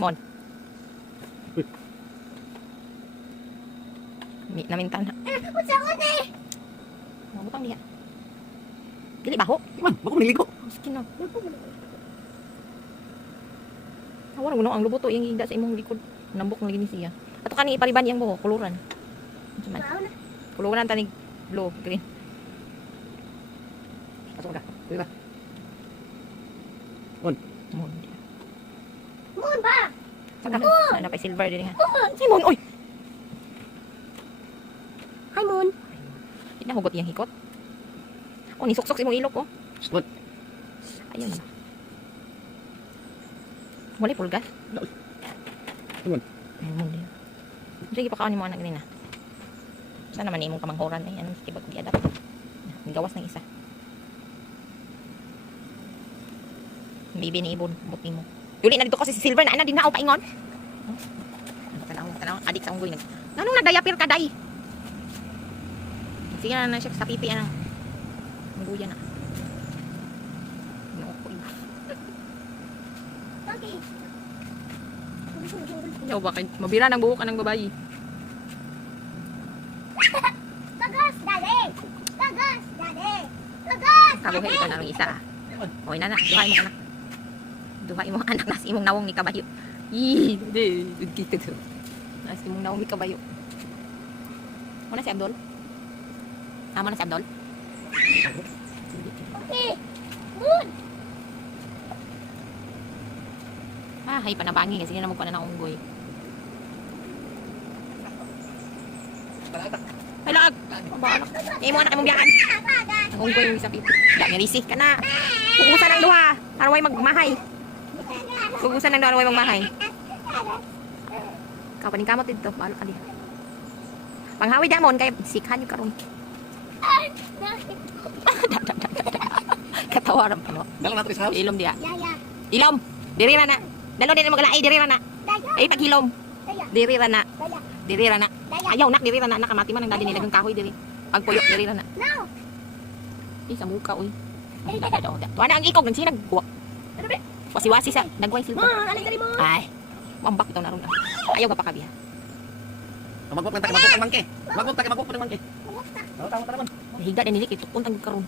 Mon. Namintan na. Unsa eh? Mabutang diha. Dili baho. Man, bako niligo. Miskin na. Awan mo ang lubuto yung higda sa imong likod. Nambok na linis siya. Ato kani ipariban yang buho, kuluran. Cuman. Kuluran tanig blue, green. Pasok ka. Uy ba? Mon. Moon ba? Saka na pa silver din ha. Si Mon, oy. Hi Moon. Di na hugot yang hikot. Oh, nisuksok sa imong ilok oh. Spot. Ayun. Wala pulgas. Mon. Mon din. Sige pa kaon mo anak nina. Sana man imong kamanghoran ay anong kibag giadap. Gawas ng isa. Bibi ni ibon buti mo. Duli na dito kasi si Silver na ana din na paingon. Tanaw, adik sa unggoy nag. Nanong nagdayapir ka day? Sige na siya sa pipi anang. Unggoy na. No ko. Okay. Yaw bakit mabira ng buhok ng babayi. Tagas, dali. Tagas, dali. Tagas. Kabuhay ka na ng isa. Oy na duhay mo anak. Duhay mo anak nas imong nawong ni kabayo. Ih, de, dito to. Nas imong nawong ni kabayo. Mana si Abdul? Mana si Abdul? Okay. Moon. Hay panabangi kasi na mo pa na unggoy. Ay lag. Imo anak imong biyakan. Ang unggoy yung isa pipi. Da risih ka na. Ugusan ang duha. Araway magmahay. Ugusan ang duha araway magmahay. Kapaning kamot dito, balo ka diha. Panghawi damon kay sikhan yung karon. Katawaran pa no. Dala na to sa house. Ilom dia. Yaya. Ilom. Diri ra na. Dalo din maglaay diri ra na. Ay paghilom. Diri ra na. Diri ra na. Ayaw nak diri ra na nakamati man ang dadi nilagang kahoy diri. Pagpuyok diri ra na. No. Isa muka uy. Tuana ang ikog ng sinag. Wasi-wasi sa nagway silpa. Alay dali mo. Ay. Wambak ito na ron. Ayaw ka pa kabiya. Magpop lang ta magpop ng mangke. Magpop ta magpop ng mangke. Tama naman. Higda din nilik ito puntang karon.